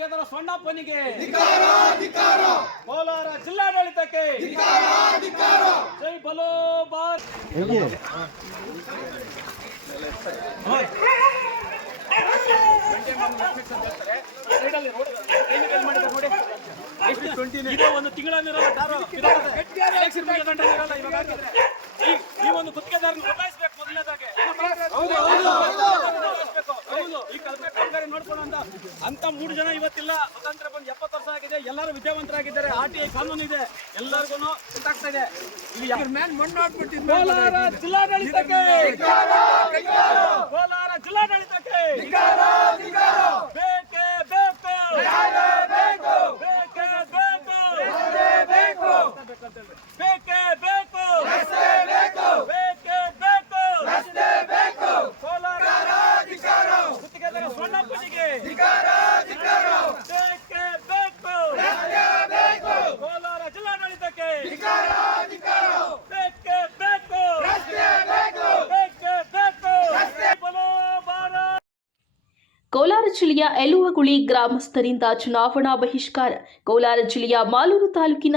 ಗುತ್ತಿಗೆದಾರ ಸೊಣ್ಣಪ್ಪನಿಗೆ ಕೋಲಾರ ಜಿಲ್ಲಾಡಳಿತಕ್ಕೆ ಜೈ ಬಲೋ ಬಾರ್. ಒಂದು ತಿಂಗಳ ಈ ಒಂದು ಗುತ್ತಿಗೆದಾರನ ಬದಲಾಯಿಸಬೇಕು. ಮೊದಲನೇದಾಗಿ ಈ ಕಲ್ಪನೆ ಕಾಮಗಾರಿ ನೋಡ್ಕೊಳ್ಳೋ ಅಂತ 3 ಜನ ಇವತ್ತಿಲ್ಲ. ಸ್ವತಂತ್ರ ಬಂದು 70 ವರ್ಷ ಆಗಿದೆ. ಎಲ್ಲರೂ ವಿದ್ಯಾವಂತರಾಗಿದ್ದಾರೆ. RTI ಕಾನೂನು ಇದೆ, ಎಲ್ಲರಿಗೂ ಗೊತ್ತಾಗ್ತಾ ಇದೆ. ಕೋಲಾರ ಜಿಲ್ಲಾಡಳಿತಕ್ಕೆ ಕೋಲಾರ ಜಿಲ್ಲಾಡಳಿತಕ್ಕೆ ಬೇಕೇ ಬೇಕು, ಬೇಕೇ ಬೇಕು, ಬೇಕೇ ಬೇಕು, ಬೇಕೇ ಬೇಕು. ಕೋಲಾರ ಗುತ್ತಿಗೆದಾರ ಸೊಣ್ಣಪ್ಪನಿಗೆ ಬೇಕೇ ಬೇಕು, ಕೋಲಾರ ಜಿಲ್ಲಾಡಳಿತಕ್ಕೆ ಬೇಕೇ ಬೇಕು, ಬೇಕೇ ಬೇಕು. ಬಲೋ ಭಾರತ್. ಕೋಲಾರ ಜಿಲ್ಲೆಯ ಎಲುವಗುಳಿ ಗ್ರಾಮಸ್ಥರಿಂದ ಚುನಾವಣಾ ಬಹಿಷ್ಕಾರ. ಕೋಲಾರ ಜಿಲ್ಲೆಯ ಮಾಲೂರು ತಾಲೂಕಿನ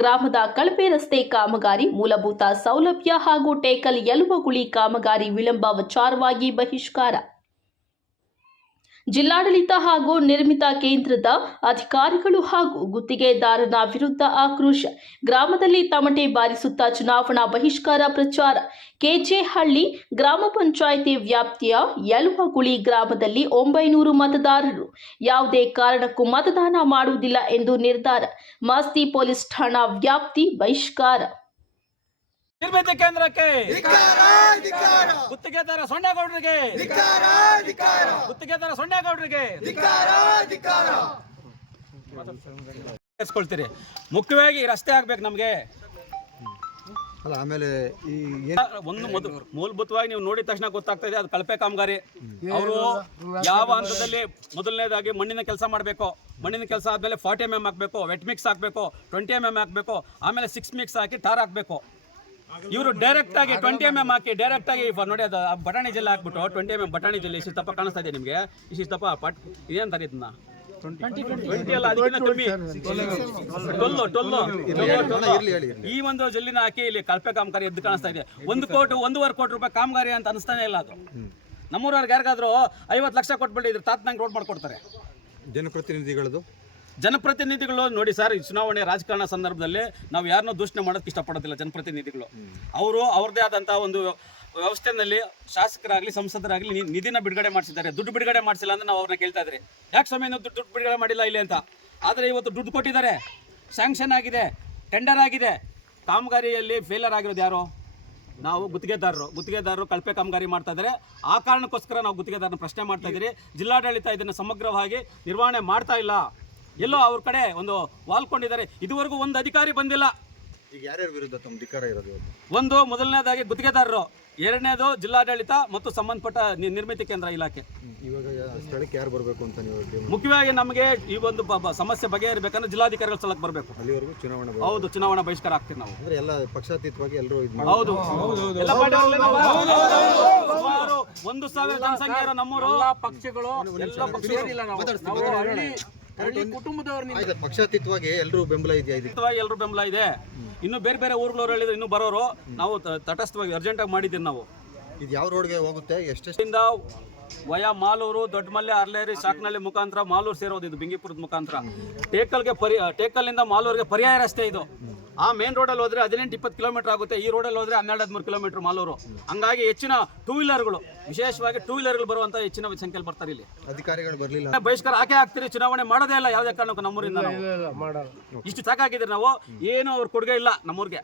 ಗ್ರಾಮದ ಕಳಪೆ ರಸ್ತೆ ಕಾಮಗಾರಿ, ಮೂಲಭೂತ ಸೌಲಭ್ಯ ಹಾಗೂ ಟೇಕಲ್ ಎಲುವಗುಳಿ ಕಾಮಗಾರಿ ವಿಳಂಬ ವಿಚಾರವಾಗಿ ಬಹಿಷ್ಕಾರ. ಜಿಲ್ಲಾಡಳಿತ ಹಾಗೂ ನಿರ್ಮಿತ ಕೇಂದ್ರದ ಅಧಿಕಾರಿಗಳು ಹಾಗೂ ಗುತ್ತಿಗೆದಾರನ ವಿರುದ್ಧ ಆಕ್ರೋಶ. ಗ್ರಾಮದಲ್ಲಿ ತಮಟೆ ಬಾರಿಸುತ್ತಾ ಚುನಾವಣಾ ಬಹಿಷ್ಕಾರ ಪ್ರಚಾರ. ಕೆಜೆಹಳ್ಳಿ ಗ್ರಾಮ ಪಂಚಾಯಿತಿ ವ್ಯಾಪ್ತಿಯ ಯಲುವಗುಳಿ ಗ್ರಾಮದಲ್ಲಿ 900 ಮತದಾರರು ಯಾವುದೇ ಕಾರಣಕ್ಕೂ ಮತದಾನ ಮಾಡುವುದಿಲ್ಲ ಎಂದು ನಿರ್ಧಾರ. ಮಾಸ್ತಿ ಪೊಲೀಸ್ ಠಾಣಾ ವ್ಯಾಪ್ತಿ ಬಹಿಷ್ಕಾರ. ನಿರ್ಮಿತಿ ಕೇಂದ್ರಕ್ಕೆ ಗುತ್ತಿಗೆದಾರ ಸೊಣ್ಣೇಗೌಡರಿಗೆ ಗುತ್ತಿಗೆದಾರ ಸೊಣ್ಣೇಗೌಡರಿಗೆ ಹೇಳ್ಕೊಳ್ತೀರಿ. ಮುಖ್ಯವಾಗಿ ರಸ್ತೆ ಆಗ್ಬೇಕು ನಮ್ಗೆ. ಅಲ್ಲ, ಆಮೇಲೆ ಒಂದು ಮೂಲಭೂತವಾಗಿ ನೀವು ನೋಡಿದ ತಕ್ಷಣ ಗೊತ್ತಾಗ್ತಾ ಇದೆ, ಅದು ಕಳಪೆ ಕಾಮಗಾರಿ. ಅವರು ಯಾವ ಹಂತದಲ್ಲಿ ಮೊದಲನೇದಾಗಿ ಮಣ್ಣಿನ ಕೆಲಸ ಮಾಡಬೇಕು. ಮಣ್ಣಿನ ಕೆಲಸ ಆದಮೇಲೆ 40 mm ಹಾಕಬೇಕು, ವೆಟ್ ಮಿಕ್ಸ್ ಹಾಕಬೇಕು, 20 mm ಹಾಕಬೇಕು, ಆಮೇಲೆ 6 ಮಿಕ್ಸ್ ಹಾಕಿ ಟಾರ್ ಹಾಕಬೇಕು. ಇವರು ಡೈರೆಕ್ಟ್ ಆಗಿ 20 mm ಹಾಕಿ ಡೈರೆಕ್ಟ್ ಆಗಿ ನೋಡಿ, ಅದು ಬಟಾಣಿ ಜೆಲ್ ಹಾಕ್ಬಿಟ್ಟು 20 mm ಬಟಾಣಿ ಜೆಲ್ ಇಷ್ಟು ತಪ್ಪ ಕಾಣಿಸ್ತಾ ಇದೆ ನಿಮಗೆ. ಇಷ್ಟು ತಪ್ಪ ಪಟ್ ಇದೇಂತಾರೆ ಇದನ್ನ 20 ಅಲ್ಲ, ಅದಕ್ಕಿಂತ ಕಮ್ಮಿ 12 ಈ ಒಂದು ಜೆಲ್ಲಿನ ಹಾಕಿ ಇಲ್ಲಿ ಕಳಪೆ ಕಾಮಗಾರಿ ಎದ್ದು ಕಾಣಿಸ್ತಾ ಇದೆ. 1.5 ಕೋಟಿ ರೂಪಾಯಿ ಕಾಮಗಾರಿ ಅಂತ ಅನಿಸ್ತಾನೆ ಇಲ್ಲ. ಅದು ನಮ್ಮೂರವ್ರಿಗೆ ಯಾರಿಗಾದ್ರೂ 50 ಲಕ್ಷ ಕೊಟ್ಬಿಟ್ಟು ಇದ್ರ ತಾತ್ನಂಗೆ ರೋಡ್ ಮಾಡ್ಕೊಡ್ತಾರೆ. ಜನಪ್ರತಿನಿಧಿಗಳು ನೋಡಿ ಸರ್, ಚುನಾವಣೆ ರಾಜಕಾರಣ ಸಂದರ್ಭದಲ್ಲಿ ನಾವು ಯಾರನ್ನೂ ದೂಷಣೆ ಮಾಡೋದಕ್ಕೆ ಇಷ್ಟಪಡೋದಿಲ್ಲ. ಜನಪ್ರತಿನಿಧಿಗಳು ಅವರು ಅವ್ರದ್ದೇ ಆದಂಥ ಒಂದು ವ್ಯವಸ್ಥೆಯಲ್ಲಿ ಶಾಸಕರಾಗಲಿ ಸಂಸದರಾಗಲಿ ನಿಧಿನ ಬಿಡುಗಡೆ ಮಾಡಿಸಿದ್ದಾರೆ. ದುಡ್ಡು ಬಿಡುಗಡೆ ಮಾಡಿಸಿಲ್ಲ ಅಂದ್ರೆ ನಾವು ಅವ್ರನ್ನ ಕೇಳ್ತಾ ಇದ್ರಿ, ಯಾಕೆ ಸ್ವಾಮಿ ದುಡ್ಡು ಬಿಡುಗಡೆ ಮಾಡಿಲ್ಲ ಇಲ್ಲಿ ಅಂತ. ಆದರೆ ಇವತ್ತು ದುಡ್ಡು ಕೊಟ್ಟಿದ್ದಾರೆ, ಸ್ಯಾಂಕ್ಷನ್ ಆಗಿದೆ, ಟೆಂಡರ್ ಆಗಿದೆ. ಕಾಮಗಾರಿಯಲ್ಲಿ ಫೇಲರ್ ಆಗಿರೋದು ಯಾರು? ನಾವು ಗುತ್ತಿಗೆದಾರರು ಕಳಪೆ ಕಾಮಗಾರಿ ಮಾಡ್ತಾ ಇದ್ದಾರೆ. ಆ ಕಾರಣಕ್ಕೋಸ್ಕರ ನಾವು ಗುತ್ತಿಗೆದಾರನ ಪ್ರಶ್ನೆ ಮಾಡ್ತಾ ಇದ್ದೀರಿ. ಜಿಲ್ಲಾಡಳಿತ ಇದನ್ನು ಸಮಗ್ರವಾಗಿ ನಿರ್ವಹಣೆ ಮಾಡ್ತಾ ಇಲ್ಲ. ಎಲ್ಲೋ ಅವ್ರ ಕಡೆ ಒಂದು ವಾಲ್ಕೊಂಡಿದ್ದಾರೆ. ಇದುವರೆಗೂ ಒಂದು ಅಧಿಕಾರಿ ಬಂದಿಲ್ಲ. ಈಗ ಯಾರ್ಯಾರ ವಿರುದ್ಧ ತಮ್ಮ ಧಿಕ್ಕಾರ ಇರೋದು? ಒಂದು ಮೊದಲನೇದಾಗಿ ಗುತ್ತಿಗೆದಾರರು, ಎರಡನೇದು ಜಿಲ್ಲಾಡಳಿತ ಮತ್ತು ಸಂಬಂಧಪಟ್ಟ ನಿರ್ಮಿತಿ ಕೇಂದ್ರ ಇಲಾಖೆ. ಇವಾಗ ಸ್ಥಳಕ್ಕೆ ಯಾರು ಬರಬೇಕು ಅಂತ ನೀವು? ಮುಖ್ಯವಾಗಿ ನಮಗೆ ಈ ಒಂದು ಸಮಸ್ಯೆ ಬಗೆಹರಿಬೇಕಂದ್ರೆ ಜಿಲ್ಲಾಧಿಕಾರಿಗಳ ಸ್ಥಳಕ್ಕೆ ಬರಬೇಕು. ಅಲ್ಲಿವರೆಗೂ ಚುನಾವಣೆ? ಹೌದು, ಚುನಾವಣಾ ಬಹಿಷ್ಕಾರ ಆಗ್ತೀವಿ ನಾವು. ಅಂದ್ರೆ ಎಲ್ಲ ಪಕ್ಷಾತೀತವಾಗಿ ಎಲ್ಲರೂ ಹೌದು, ಸುಮಾರು 1000 ಜನಸಂಖ್ಯೆ ಇರೋ ನಮ್ಮೂರು ಪಕ್ಷಗಳು ಪಕ್ಷಾತೀತವಾಗಿ ಎಲ್ಲರೂ ಬೆಂಬಲ ಇದೆಯಾ? ಎಲ್ಲರೂ ಬೆಂಬಲ ಇದೆ. ಇನ್ನು ಬೇರೆ ಬೇರೆ ಊರುಗಳವ್ರು ಹೇಳಿದ್ರು ಇನ್ನೂ ಬರೋರು. ನಾವು ತಟಸ್ಥವಾಗಿ ಅರ್ಜೆಂಟಾಗಿ ಮಾಡಿದ್ದೀವಿ ನಾವು. ಇದು ಯಾವ ರೋಡ್ಗೆ ಹೋಗುತ್ತೆ? ಎಷ್ಟೆಷ್ಟಿಂದ ವಯ ಮಾಲೂರು, ದೊಡ್ಡಮಲ್ಲೆ, ಅರ್ಲೇರಿ, ಶಾಕ್ನಳ್ಳಿ ಮುಖಾಂತರ ಮಾಲೂರು ಸೇರೋದು. ಇದು ಬಿಂಗಿಪುರದ ಮುಖಾಂತರ ಟೇಕಲ್ನಿಂದ ಮಾಲೂರಿಗೆ ಪರ್ಯಾಯ ರಸ್ತೆ ಇದು. ಆ ಮೇನ್ ರೋಡಲ್ಲಿ ಹೋದ್ರೆ 18-20 ಕಿಲೋಮೀಟರ್ ಆಗುತ್ತೆ. ಈ ರೋಡಲ್ಲಿ ಹೋದ್ರೆ 12-13 ಕಿಲೋಮೀಟರ್ ಮಾಲೂರು. ಹಂಗಾಗಿ ಹೆಚ್ಚಿನ 2 ವೀಲರ್ಗಳು, ವಿಶೇಷವಾಗಿ 2 ವೀಲರ್ಗಳು ಬರುವಂತ ಹೆಚ್ಚಿನ ಸಂಖ್ಯೆಯಲ್ಲಿ ಬರ್ತಾರೆ. ಇಲ್ಲಿ ಅಧಿಕಾರಿಗಳು ಬರಲಿಲ್ಲ, ಬಹಿಷ್ಕಾರ ಹಾಕೇ ಆಗ್ತೀರಿ. ಚುನಾವಣೆ ಮಾಡೋದೇ ಇಲ್ಲ ಯಾವುದೇ ಕಾರಣಕ್ಕೂ ನಮ್ಮೂರಿಂದ. ಇಷ್ಟು ಸಾಕಾಗಿದ್ರೆ ನಾವು ಏನು ಅವ್ರ ಕೊಡುಗೆ ಇಲ್ಲ ನಮ್ಮೂರಿಗೆ.